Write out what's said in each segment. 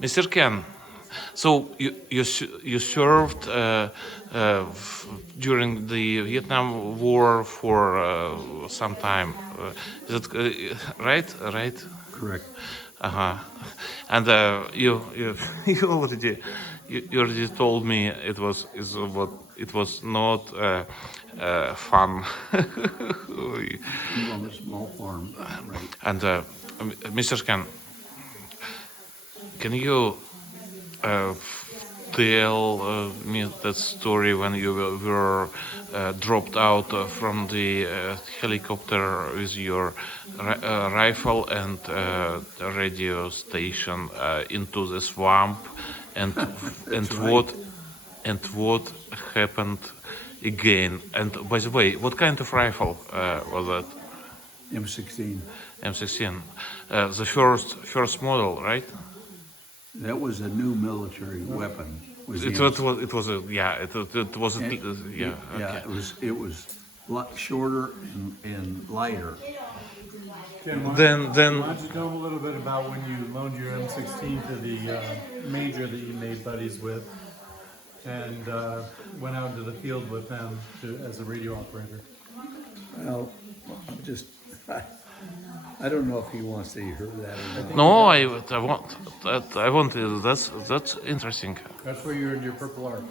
Mr. Ken, so you served during the Vietnam War for some time. Is it right? Right? Correct. Uh-huh. And you you already told me it was not fun. On a small farm, right? And Mr. Ken, can you uh, tell me that story when you were dropped out from the helicopter with your rifle and radio station into the swamp, and and That's right. what happened again? And by the way, what kind of rifle was that? M16. M16, the first model, right? That was a new military weapon. It was a it was a, yeah, Yeah, okay. it was a lot shorter and lighter. Ken, why Then don't you tell them a little bit about when you loaned your M16 to the major that you made buddies with and went out into the field with them as a radio operator? Well, I'm just, I don't know if he wants to hear that or not. no, I want that's interesting. That's where you earned your Purple Arc.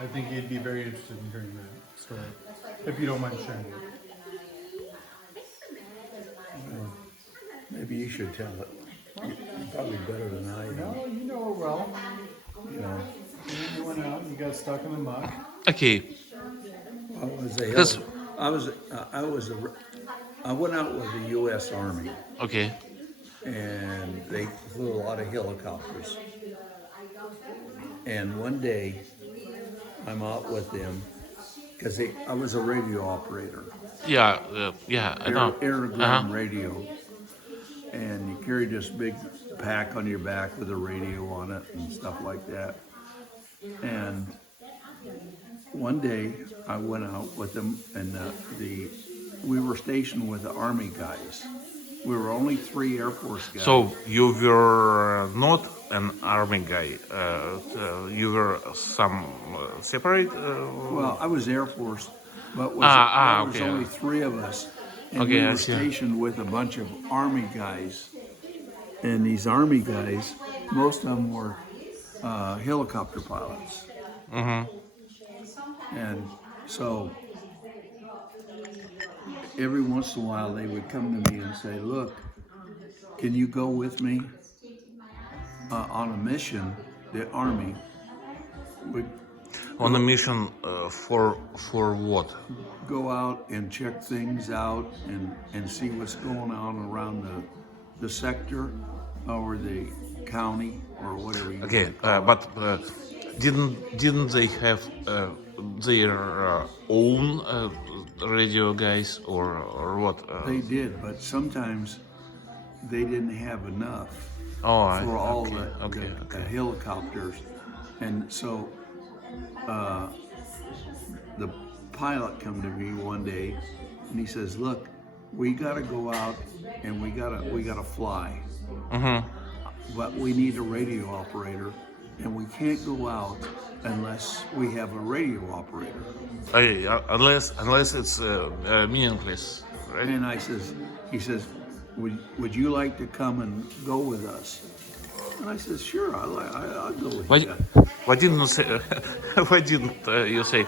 I think you'd be very interested in hearing that story, if you don't mind sharing it. Maybe you should tell it. You're probably better than I am. No, you know it well. You know, You went out, you got stuck in the muck. Okay, That's- I went out with the U.S. Army, okay, and they flew a lot of helicopters. And one day, I'm out with them because I was a radio operator, yeah, I know. aerogram radio, and you carried this big pack on your back with a radio on it and stuff like that. And one day, I went out with them, and we were stationed with the Army guys. We were only 3 Air Force guys. So you were not an army guy. You were some separate. Well, I was Air Force, but there was okay. only 3 of us. And Okay, we I were see. stationed with a bunch of Army guys. And these Army guys, most of them were helicopter pilots. And so every once in a while they would come to me and say, look, can you go with me on a mission? The Army would On a mission for what? go out and check things out and see what's going on around the sector or the county or whatever you Okay, want to call it. but didn't they have their own radio guys or what? They did, but sometimes they didn't have enough Oh, for all okay, the helicopters. And so the pilot come to me one day and he says, look, we got to go out and we got to fly. But we need a radio operator, and we can't go out unless we have a radio operator. Unless it's meaningless, right? And he says, would you like to come and go with us? And I said, sure, I'll go with you. Why didn't you say? Why didn't you say?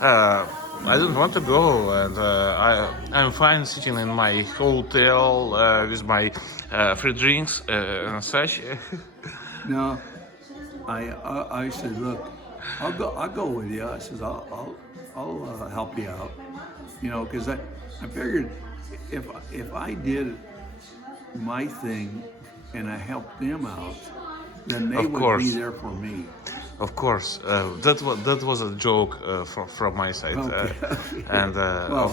I don't want to go, and I'm fine sitting in my hotel with my free drinks and such. No, I said, look, I'll go with you. I says, I'll help you out, you know, because I figured if I did my thing and I helped them out, then they Of would course. be there for me. Of course, that was a joke from my side, Okay. and Well,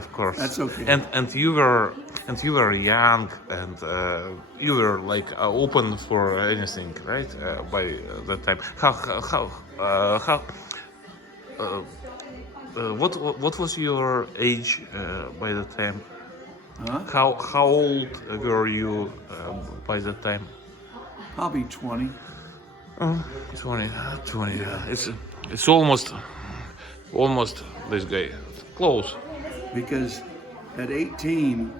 of course, that's okay. And you were young, and you were like open for anything, right? By that time, what was your age by the time? Huh? How old were you by that time? Probably 20. 20. 20. It's almost this guy. Close. Because at 18,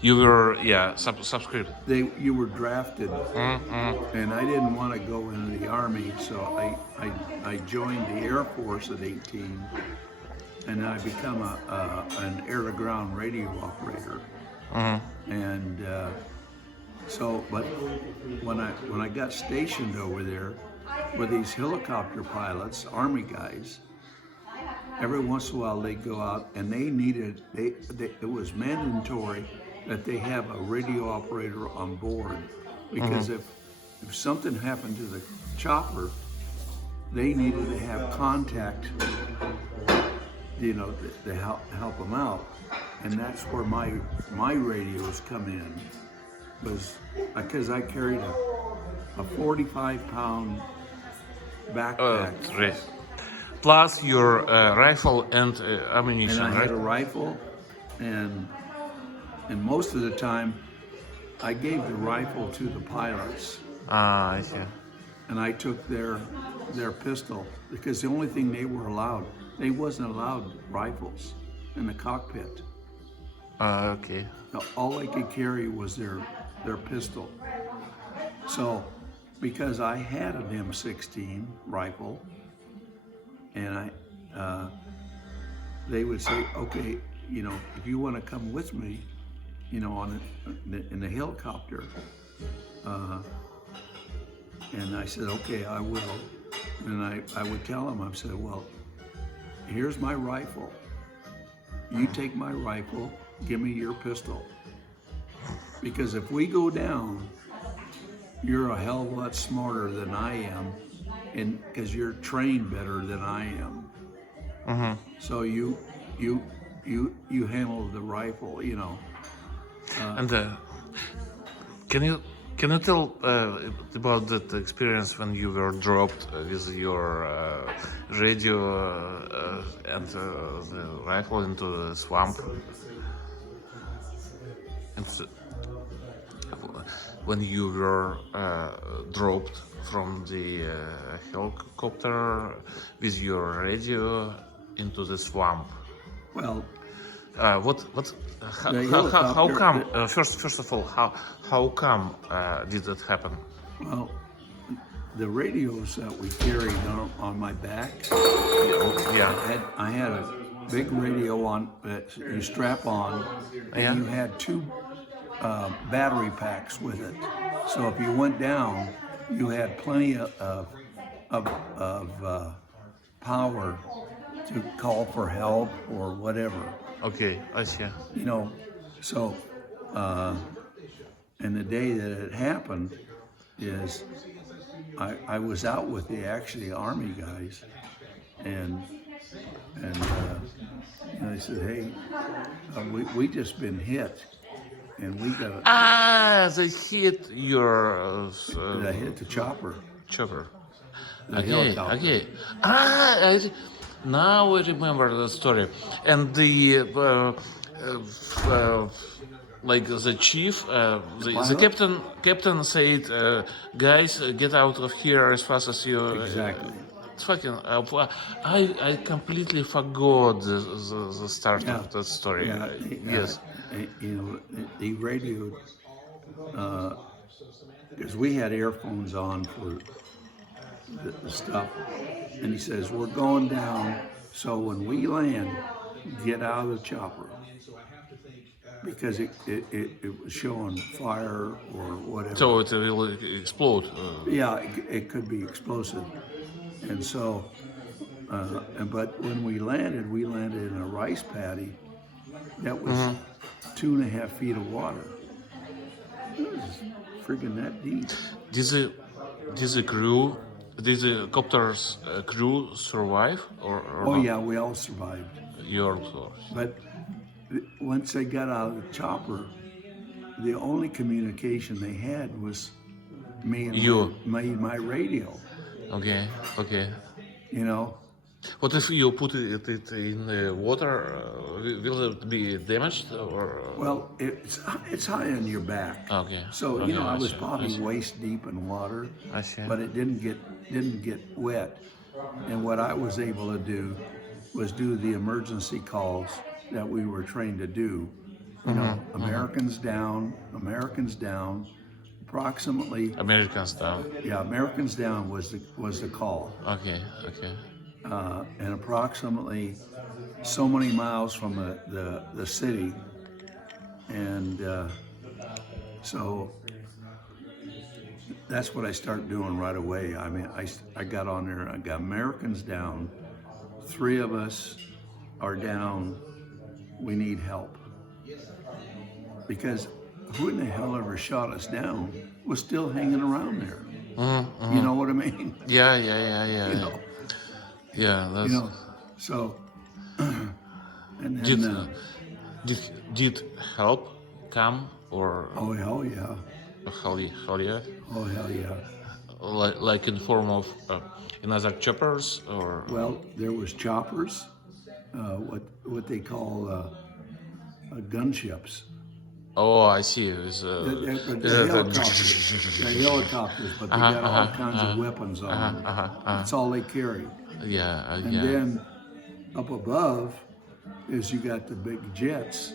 You were subscribed. you were drafted, and I didn't want to go into the Army, so I joined the Air Force at 18, and I become an air-to-ground radio operator. And but when I got stationed over there with these helicopter pilots, Army guys, every once in a while they'd go out and it was mandatory that they have a radio operator on board, because if something happened to the chopper, they needed to have contact, to help them out. And that's where my radios come in, was because I carried a 45-pound backpack. Great. Plus your rifle and ammunition, And I right? had a rifle, and most of the time, I gave the rifle to the pilots, Ah, I see. and I took their pistol, because the only thing they wasn't allowed rifles in the cockpit. Okay. Now, all I could carry was their pistol. So, because I had an M16 rifle, and they would say, okay, if you want to come with me, in the helicopter, and I said, okay, I will. And I would tell them, I said, well, here's my rifle. You take my rifle, give me your pistol. Because if we go down, you're a hell of a lot smarter than I am, and because you're trained better than I am. So you handle the rifle, And can you tell about that experience when you were dropped with your radio and the rifle into the swamp? And when you were dropped from the helicopter with your radio into the swamp. Well, How helicopter- come? First of all, how come did that happen? well, the radios that we carried on my back, Yeah. I had a big radio on that you strap on, and Yeah. you had two battery packs with it. So if you went down, you had plenty of power to call for help or whatever. Okay, I see. So and the day that it happened is I was out with the Army guys, and they said, hey, we just been hit, and we got They hit your I hit the chopper. chopper. The Okay, helicopter. okay. Now I remember the story. And the like the chief, the pilot? captain said, guys, get out of here as fast as you. Exactly. It's fucking. I completely forgot the start Yeah. of that story. Yeah, Yes. he radioed, because we had earphones on for the stuff, and he says, we're going down, so when we land, get out of the chopper, because it was showing fire or whatever. So it will explode. Yeah, it could be explosive. And so, but when we landed in a rice paddy that was 2.5 feet of water. It was freaking that deep. Did the copter's crew survive or Oh not? yeah, we all survived. Your source. But once they got out of the chopper, the only communication they had was me and You. my radio. Okay, okay. What if you put it in the water? Will it be damaged or? Well, it's high on your back. Okay. So Okay, I I was see. I probably see. waist deep in water, I see. but it didn't get wet. And what I was able to do was do the emergency calls that we were trained to do. You know, Americans down, Americans down. Approximately, American style. yeah, Americans down was the call, Okay. Okay. and approximately so many miles from the city, and so that's what I start doing right away. I mean, I got on there. I got Americans down. 3 of us are down. We need help because who in the hell ever shot us down was still hanging around there. You know what I mean? Yeah. Yeah. Yeah. Yeah. You Yeah. know, Yeah. That's. you know. So, and Did then, did help come or oh hell yeah, how yeah? oh hell yeah. Like in form of another choppers or? Well, there was choppers, what they call gunships. Oh, I see. It's, The helicopters, but they got all kinds of weapons on them. That's all they carry. yeah. And Yeah. then up above is you got the big jets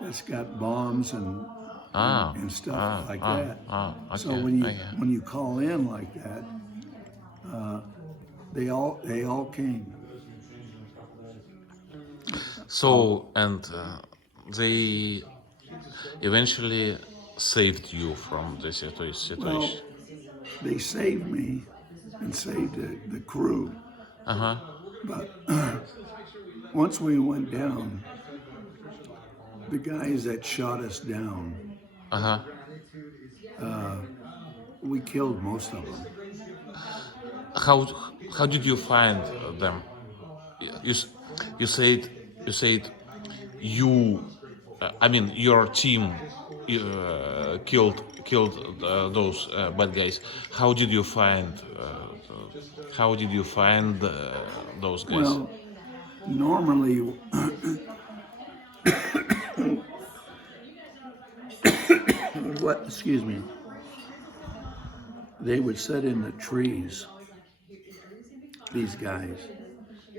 that's got bombs and stuff like that. Okay. So when you call in like that, they all came. So and they eventually saved you from the situation. Well, they saved me and saved the crew. But once we went down, the guys that shot us down, we killed most of them. How did you find them? You s- you said you I mean your team killed those bad guys. How did you find those guys? Well, normally, excuse me, they would sit in the trees, these guys,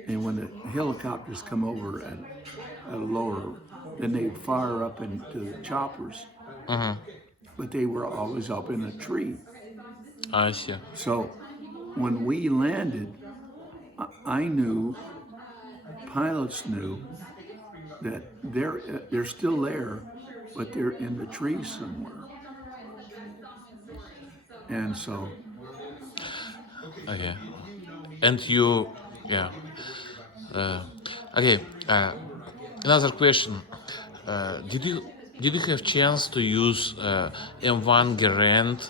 and when the helicopters come over at a lower, then they'd fire up into the choppers. But they were always up in a tree. I see. So when we landed, I knew, pilots knew that they're still there, but they're in the trees somewhere. And so, Okay. And you, yeah. Okay. Another question. Did you have chance to use M1 Garand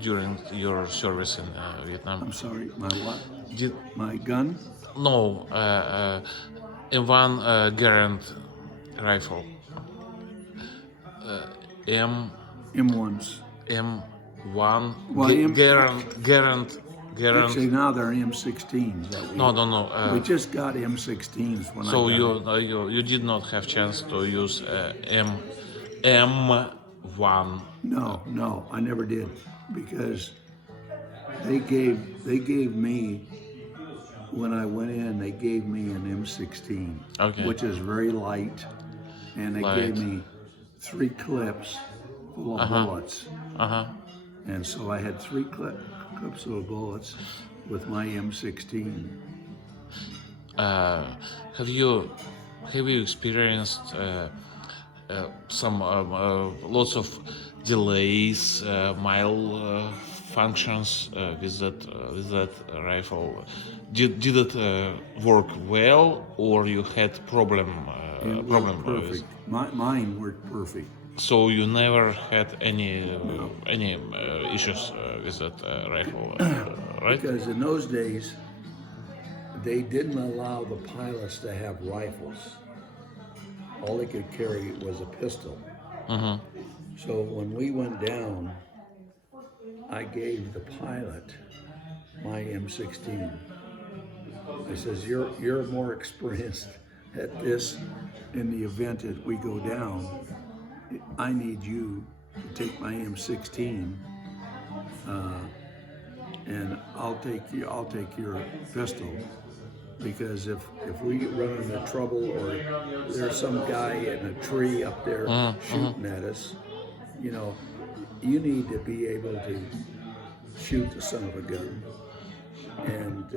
during your service in Vietnam? I'm sorry, my what? Did My gun? no M1 Garand rifle. M M1s. M1 Well, Garand. Actually, now they're M16s. That we, No. we just got M16s when So I got it. you did not have chance to use M1. No, I never did because they gave me, when I went in, they gave me an M16, Okay. which is very light, and they gave Light. me 3 clips full of bullets. And so I had 3 clips full of bullets with my M16. Have you experienced some lots of delays, malfunctions with that rifle? Did it work well, or you had It worked problem with? perfect. Mine worked perfect. So you never had any issues with that rifle, right? Because in those days, they didn't allow the pilots to have rifles. All they could carry was a pistol. So when we went down, I gave the pilot my M16. I says, you're more experienced at this. In the event that we go down, I need you to take my M16, and I'll take your pistol, because if we run into trouble or there's some guy in a tree up there shooting at us, you know, you need to be able to shoot the son of a gun. And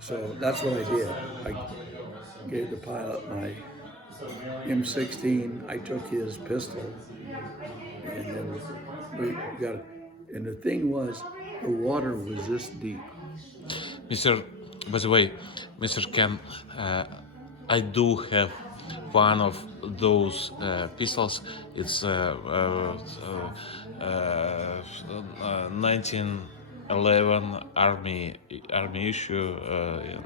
so that's what I did. I gave the pilot my M16. I took his pistol, and then we got. And the thing was, the water was this deep. By the way, Mr. Ken, I do have one of those pistols. It's 1911 Army issue in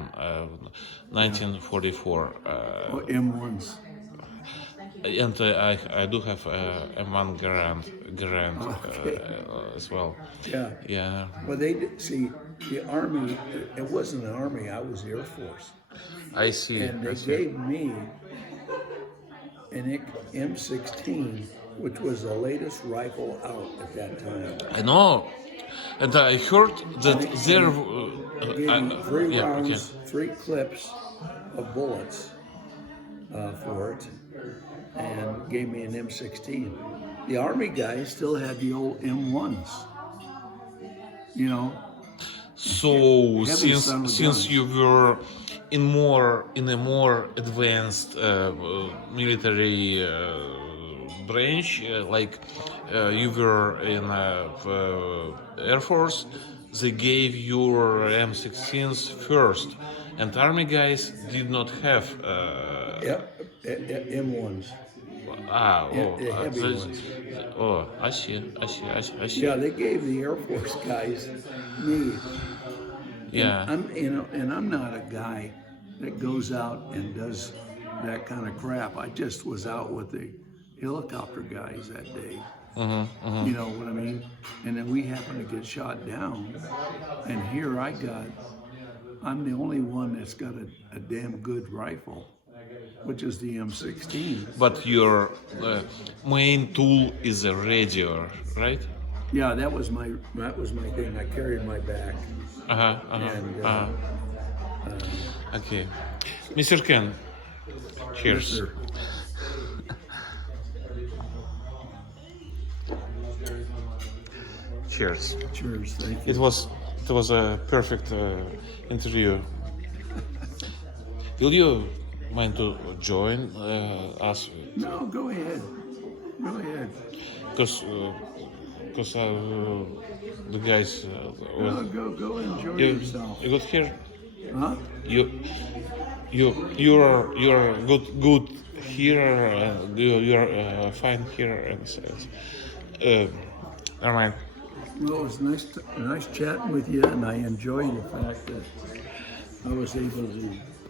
1944. M1s. And I do have M1 Garand Okay. as well. Yeah. Yeah. Well, they did, see, the Army, it wasn't an Army, I was Air Force. I see. And they gave me an M16, which was the latest rifle out at that time. I know, and I heard that there. They gave me 3 yeah, rounds, okay. 3 clips of bullets for it, and gave me an M16. The Army guys still had the old M1s, you know. So Heavy son of a since gun. you were in a more advanced military branch, like you were in Air Force, they gave your M16s first, and Army guys did not have. M1s. The heavy ones. Oh, I see. Yeah, they gave the Air Force guys me. Yeah. And I'm not a guy that goes out and does that kind of crap. I just was out with the helicopter guys that day. You know what I mean? And then we happened to get shot down, and here I'm the only one that's got a damn good rifle, which is the M16. But your main tool is a radio, right? Yeah, that was my thing. I carried my back. And, Okay, Mr. Ken, cheers. Sir. Cheers. Cheers, thank you. It was a perfect interview. Will you mind to join us? No, go ahead. Go ahead. Because the guys. Go enjoy You yourself. got here. Huh? You're good here. You're fine here, and never mind. Well, it was nice chatting with you, and I enjoyed the fact that I was able to